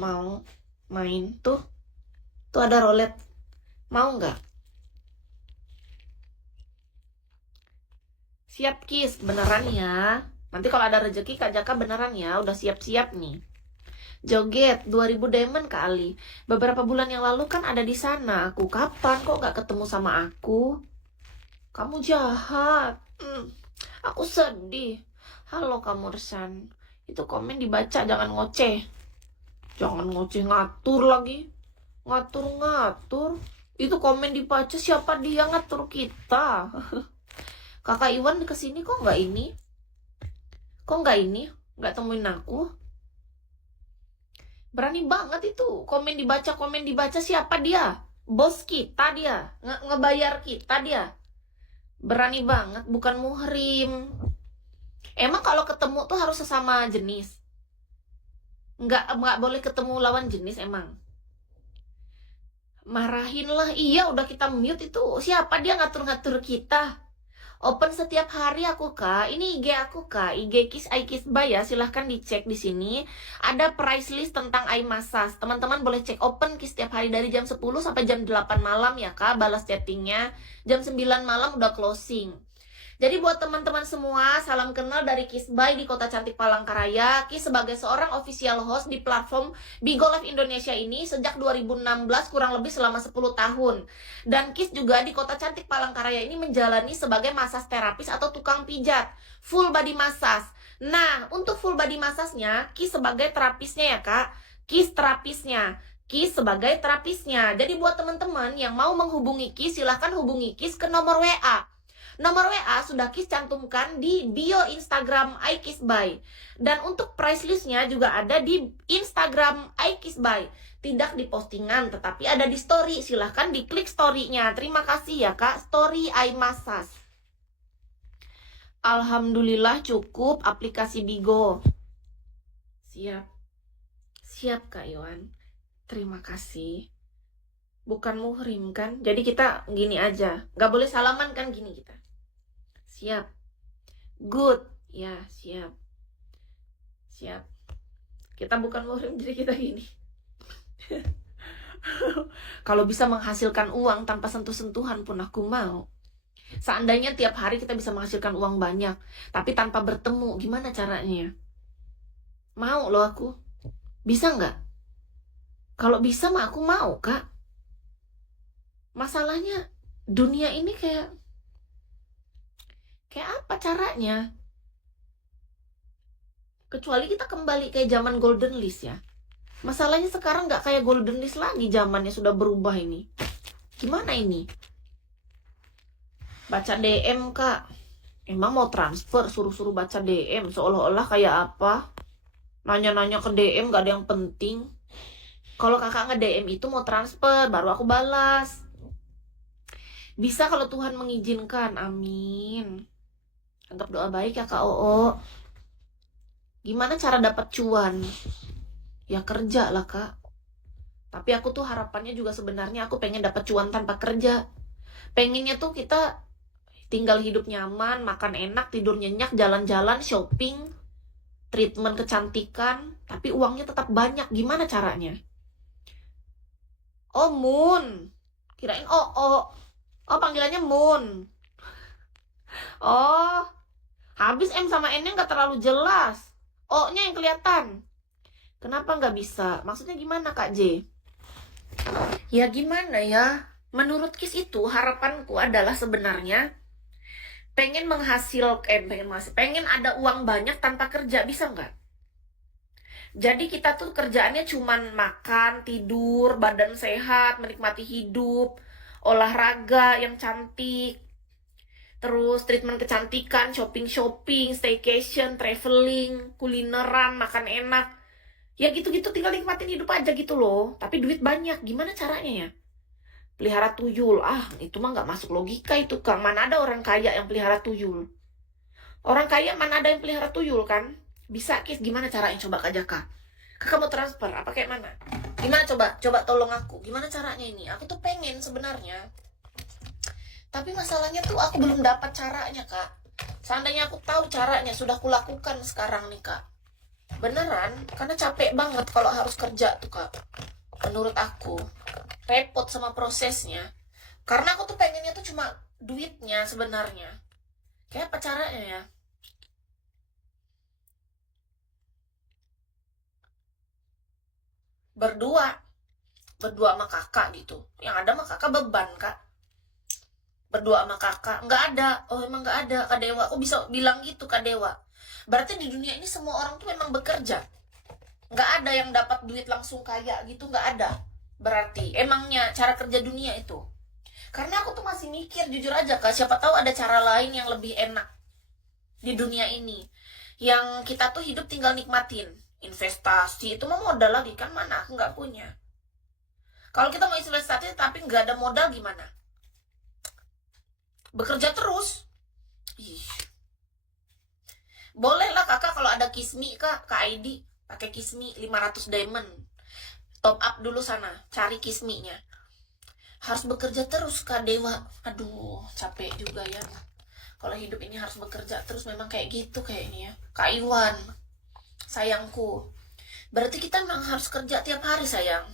mau main tuh. Tuh ada roulette. Mau nggak? Siap Kis, beneran ya. Nanti kalau ada rezeki Kak Jaka beneran ya, udah siap-siap nih. Joget 2000 diamond kali. Beberapa bulan yang lalu kan ada di sana. Aku kapan kok nggak ketemu sama aku? Kamu jahat. Aku sedih. Halo kamu Resan. Itu komen dibaca, jangan ngoceh. Jangan ngoceh, ngatur lagi. Ngatur-ngatur. Itu komen dibaca, siapa dia ngatur kita? Kakak Iwan kesini kok nggak ini? Kok nggak ini? Nggak temuin aku? Berani banget itu. Komen dibaca siapa dia? Bos kita dia. Ngebayar kita dia. Berani banget, bukan muhrim. Emang kalau ketemu tuh harus sesama jenis? Nggak boleh ketemu lawan jenis emang? Marahin lah. Iya, udah kita mute itu. Siapa dia ngatur-ngatur kita? Open setiap hari aku Kak. Ini IG aku Kak. IG Kiss I Kiss By ya. Silahkan dicek di sini. Ada price list tentang eye massage. Teman-teman boleh cek open Kiss setiap hari dari jam 10 sampai jam 8 malam ya Kak. Balas chattingnya. Jam 9 malam udah closing. Jadi buat teman-teman semua, salam kenal dari Kiss By di Kota Cantik Palangkaraya. Kiss sebagai seorang official host di platform Bigo Live Indonesia ini sejak 2016, kurang lebih selama 10 tahun. Dan Kiss juga di Kota Cantik Palangkaraya ini menjalani sebagai massage terapis atau tukang pijat, full body massage. Nah, untuk full body massage-nya, Kiss sebagai terapisnya ya Kak. Kiss terapisnya. Kiss sebagai terapisnya. Jadi buat teman-teman yang mau menghubungi Kiss, silahkan hubungi Kiss ke nomor WA. Nomor WA sudah Kiss cantumkan di bio Instagram I Kiss By. Dan untuk price listnya juga ada di Instagram I Kiss By. Tidak di postingan, tetapi ada di story. Silahkan diklik story-nya. Terima kasih ya Kak, story I Massage. Alhamdulillah cukup aplikasi Bigo. Siap. Siap Kak Iwan. Terima kasih. Bukan muhrim kan? Jadi kita gini aja. Gak boleh salaman kan gini kita. Siap. Good. Ya, siap. Siap. Kita bukan muhrim, jadi kita gini. Kalau bisa menghasilkan uang tanpa sentuh-sentuhan pun aku mau. Seandainya tiap hari kita bisa menghasilkan uang banyak, tapi tanpa bertemu, gimana caranya? Mau loh aku. Bisa nggak? Kalau bisa mah aku mau, Kak. Masalahnya, dunia ini kayak apa caranya? Kecuali kita kembali kayak zaman golden list ya. Masalahnya sekarang nggak kayak golden list lagi, zamannya sudah berubah ini. Gimana ini? Baca DM Kak. Emang mau transfer, suruh-suruh baca DM, seolah-olah kayak apa? Nanya-nanya ke DM gak ada yang penting. Kalau kakak nge-DM itu mau transfer, baru aku balas. Bisa kalau Tuhan mengizinkan, amin. Anggap doa baik ya Kak Oo. Gimana cara dapat cuan? Ya kerja lah Kak. Tapi aku tuh harapannya juga sebenarnya aku pengen dapat cuan tanpa kerja. Pengennya tuh kita tinggal hidup nyaman, makan enak, tidur nyenyak, jalan-jalan, shopping, treatment kecantikan, tapi uangnya tetap banyak. Gimana caranya? Oh Moon. Kirain Oh panggilannya Moon. Oh, habis M sama N-nya nggak terlalu jelas. O-nya yang kelihatan. Kenapa nggak bisa? Maksudnya gimana Kak J? Ya gimana ya? Menurut Kiss itu harapanku adalah sebenarnya pengen pengen ada uang banyak tanpa kerja, bisa nggak? Jadi kita tuh kerjaannya cuman makan, tidur, badan sehat, menikmati hidup, olahraga yang cantik, terus treatment kecantikan, shopping, staycation, traveling, kulineran, makan enak. Ya gitu-gitu, tinggal nikmatin hidup aja gitu loh. Tapi duit banyak, gimana caranya ya? Pelihara tuyul, itu mah nggak masuk logika itu Kang. Mana ada orang kaya yang pelihara tuyul? Orang kaya mana ada yang pelihara tuyul kan? Bisa Kiss, gimana caranya coba Kak Jaka? Kakak mau transfer, apa kayak mana? Gimana coba tolong aku. Gimana caranya ini? Aku tuh pengen sebenarnya. Tapi masalahnya tuh aku belum dapat caranya Kak. Seandainya aku tahu caranya, sudah kulakukan sekarang nih Kak. Beneran, karena capek banget kalau harus kerja tuh Kak. Menurut aku, repot sama prosesnya. Karena aku tuh pengennya tuh cuma duitnya sebenarnya. Kayak apa caranya ya? Berdua, berdua sama kakak gitu. Yang ada sama kakak beban Kak. Berdua sama kakak, nggak ada. Oh emang nggak ada Kak Dewa. Aku bisa bilang gitu Kak Dewa. Berarti di dunia ini semua orang tuh memang bekerja. Nggak ada yang dapat duit langsung kaya gitu, nggak ada. Berarti emangnya cara kerja dunia itu. Karena aku tuh masih mikir jujur aja Kak, siapa tahu ada cara lain yang lebih enak di dunia ini. Yang kita tuh hidup tinggal nikmatin. Investasi itu mah modal lagi kan, mana aku nggak punya. Kalau kita mau investasi tapi nggak ada modal gimana? Bekerja terus. Ih. Boleh lah kakak kalau ada Kismi kak, ke ID. Pakai Kismi 500 diamond. Top up dulu sana, cari Kisminya. Harus bekerja terus kak Dewa. Aduh, capek juga ya. Kalau hidup ini harus bekerja terus memang kayak gitu kayaknya ya. Kak Iwan, sayangku. Berarti kita memang harus kerja tiap hari sayang.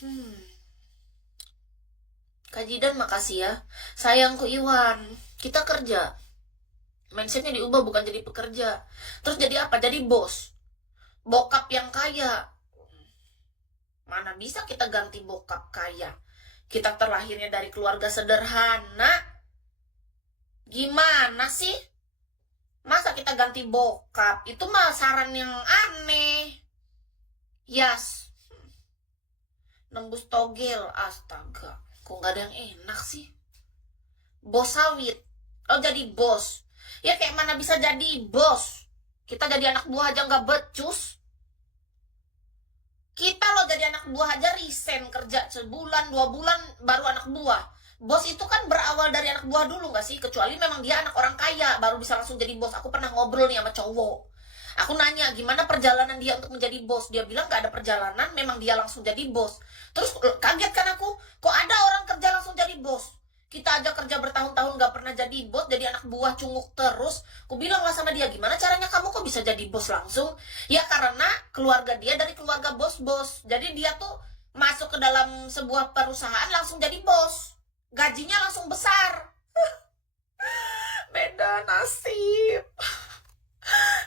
Hmm. Kak Jidan makasih ya. Sayangku Iwan, kita kerja. Mindsetnya diubah bukan jadi pekerja. Terus jadi apa? Jadi bos. Bokap yang kaya. Mana bisa kita ganti bokap kaya? Kita terlahirnya dari keluarga sederhana. Gimana sih? Masa kita ganti bokap? Itu mah saran yang aneh. Yas. Nembus togel. Astaga. Kok gak ada yang enak sih? Bos sawit. Oh jadi bos. Ya kayak mana bisa jadi bos? Kita jadi anak buah aja gak becus. Kita loh jadi anak buah aja resign kerja sebulan, 2 bulan baru anak buah. Bos itu kan berawal dari anak buah dulu gak sih? Kecuali memang dia anak orang kaya baru bisa langsung jadi bos. Aku pernah ngobrol nih sama cowok. Aku nanya gimana perjalanan dia untuk menjadi bos. Dia bilang gak ada perjalanan, memang dia langsung jadi bos. Terus kaget kan aku, kok ada orang kerja langsung jadi bos? Kita aja kerja bertahun-tahun gak pernah jadi bos, jadi anak buah cunguk terus. Aku bilang lah sama dia, gimana caranya kamu kok bisa jadi bos langsung? Ya karena keluarga dia dari keluarga bos-bos. Jadi dia tuh masuk ke dalam sebuah perusahaan langsung jadi bos. Gajinya langsung besar. Beda nasib.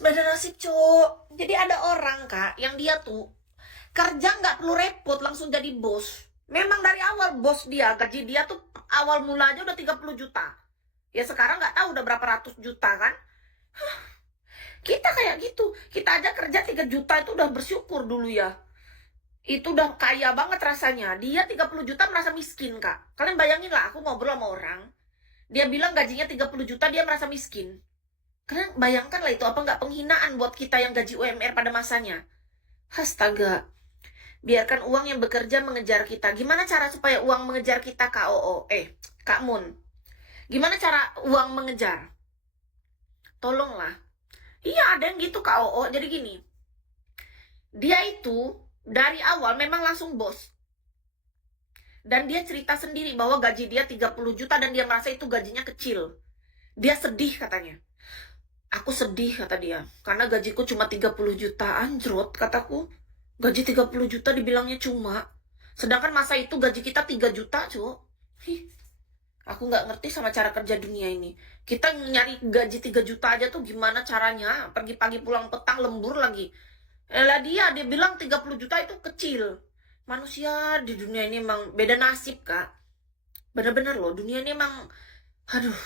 Beda nasib, Cuk. Jadi ada orang, Kak, yang dia tuh kerja nggak perlu repot langsung jadi bos. Memang dari awal bos dia, gaji dia tuh awal mula aja udah 30 juta. Ya sekarang nggak tahu udah berapa ratus juta kan. Kita kayak gitu. Kita aja kerja 3 juta itu udah bersyukur dulu ya. Itu udah kaya banget rasanya. Dia 30 juta merasa miskin, Kak. Kalian bayangin lah, aku ngobrol sama orang. Dia bilang gajinya 30 juta, dia merasa miskin. Kalian bayangkan lah itu apa nggak penghinaan buat kita yang gaji UMR pada masanya. Astaga. Biarkan uang yang bekerja mengejar kita. Gimana cara supaya uang mengejar kita, KOO? Kak Mun. Gimana cara uang mengejar? Tolonglah. Iya, ada yang gitu, KOO. Jadi gini. Dia itu dari awal memang langsung bos. Dan dia cerita sendiri bahwa gaji dia 30 juta dan dia merasa itu gajinya kecil. Dia sedih katanya. Aku sedih kata dia. Karena gajiku cuma 30 juta. Anjrot kataku. Gaji 30 juta dibilangnya cuma. Sedangkan masa itu gaji kita 3 juta, Cuk. Aku nggak ngerti sama cara kerja dunia ini. Kita nyari gaji 3 juta aja tuh gimana caranya? Pergi pagi pulang petang lembur lagi. Lah dia bilang 30 juta itu kecil. Manusia di dunia ini emang beda nasib, Kak. Bener-bener loh, dunia ini emang aduh,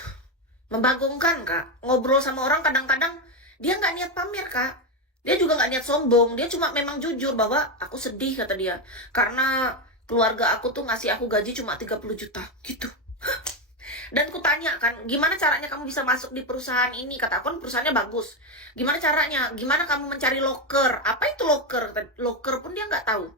membagongkan, Kak. Ngobrol sama orang kadang-kadang dia nggak niat pamer, Kak. Dia juga nggak niat sombong, dia cuma memang jujur bahwa aku sedih kata dia. Karena keluarga aku tuh ngasih aku gaji cuma 30 juta, gitu. Dan ku tanya kan, gimana caranya kamu bisa masuk di perusahaan ini? Kata aku, perusahaannya bagus. Gimana caranya? Gimana kamu mencari loker? Apa itu loker? Loker pun dia nggak tahu.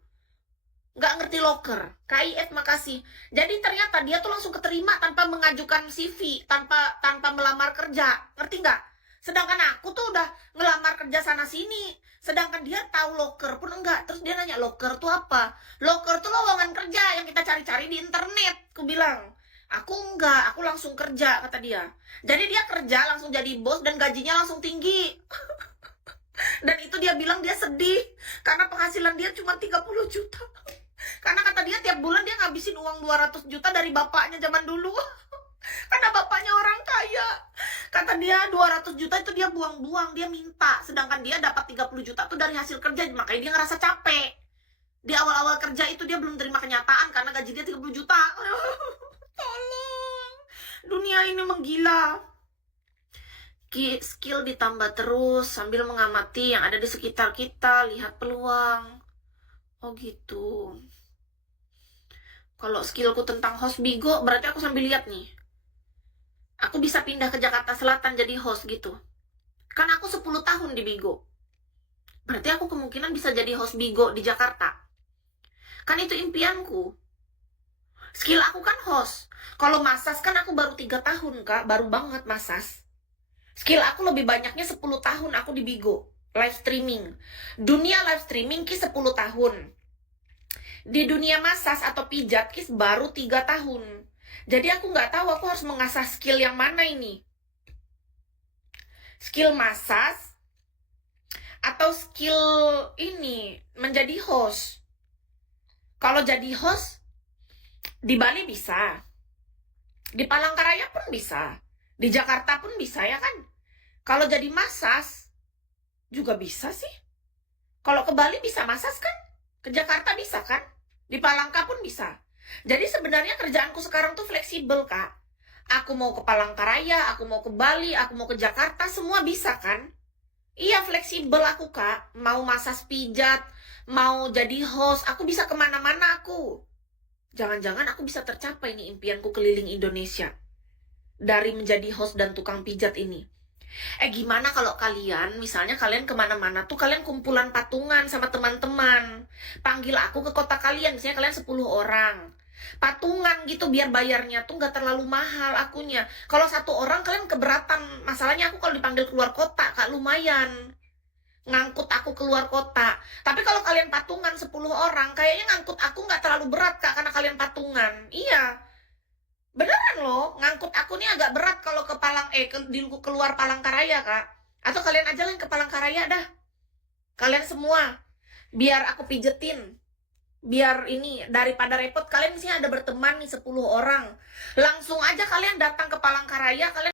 Nggak ngerti loker. KIF makasih. Jadi ternyata dia tuh langsung keterima tanpa mengajukan CV, tanpa melamar kerja. Ngerti nggak? Sedangkan aku tuh udah ngelamar kerja sana sini. Sedangkan dia tahu loker pun enggak. Terus dia nanya, loker tuh apa? Loker tuh lowongan kerja yang kita cari-cari di internet. Aku bilang, aku enggak, aku langsung kerja kata dia. Jadi dia kerja langsung jadi bos dan gajinya langsung tinggi. Dan itu dia bilang dia sedih karena penghasilan dia cuma 30 juta. Karena kata dia tiap bulan dia ngabisin uang 200 juta dari bapaknya zaman dulu. Karena bapaknya orang kaya. Kata dia 200 juta itu dia buang-buang, dia minta. Sedangkan dia dapat 30 juta tuh dari hasil kerja, makanya dia ngerasa capek. Di awal-awal kerja itu dia belum terima kenyataan karena gaji dia 30 juta. Tolong. Dunia ini menggila. Skill ditambah terus sambil mengamati yang ada di sekitar kita, lihat peluang. Oh gitu. Kalau skillku tentang host Bigo, berarti aku sambil lihat nih. Aku bisa pindah ke Jakarta Selatan jadi host gitu. Kan aku 10 tahun di Bigo. Berarti aku kemungkinan bisa jadi host Bigo di Jakarta. Kan itu impianku. Skill aku kan host. Kalau massage kan aku baru 3 tahun, Kak. Baru banget massage. Skill aku lebih banyaknya 10 tahun aku di Bigo. Live streaming. Dunia live streaming Kis 10 tahun. Di dunia massage atau pijat Kis baru 3 tahun. Jadi aku nggak tahu aku harus mengasah skill yang mana ini. Skill massage atau skill ini menjadi host. Kalau jadi host di Bali bisa. Di Palangkaraya pun bisa. Di Jakarta pun bisa ya kan? Kalau jadi massage juga bisa sih. Kalau ke Bali bisa massage kan? Ke Jakarta bisa kan? Di Palangka pun bisa. Jadi sebenarnya kerjaanku sekarang tuh fleksibel, Kak. Aku mau ke Palangkaraya, aku mau ke Bali, aku mau ke Jakarta, semua bisa kan? Iya, fleksibel aku, Kak. Mau massage pijat, mau jadi host, aku bisa kemana-mana aku. Jangan-jangan aku bisa tercapai nih impianku keliling Indonesia. Dari menjadi host dan tukang pijat ini. Gimana kalau kalian, misalnya kalian kemana-mana tuh kalian kumpulan patungan sama teman-teman. Panggil aku ke kota kalian, misalnya kalian 10 orang. Patungan gitu biar bayarnya tuh nggak terlalu mahal akunya. Kalau 1 orang kalian keberatan. Masalahnya aku kalau dipanggil keluar kota, Kak, lumayan. Ngangkut aku keluar kota. Tapi kalau kalian patungan 10 orang, kayaknya ngangkut aku nggak terlalu berat, Kak, karena kalian patungan. Iya. Beneran loh, ngangkut aku nih agak berat kalau ke keluar Palangkaraya, Kak. Atau kalian aja lah yang ke Palangkaraya dah. Kalian semua. Biar aku pijetin. Biar ini, daripada repot, kalian sih ada berteman nih 10 orang. Langsung aja kalian datang ke Palangkaraya, kalian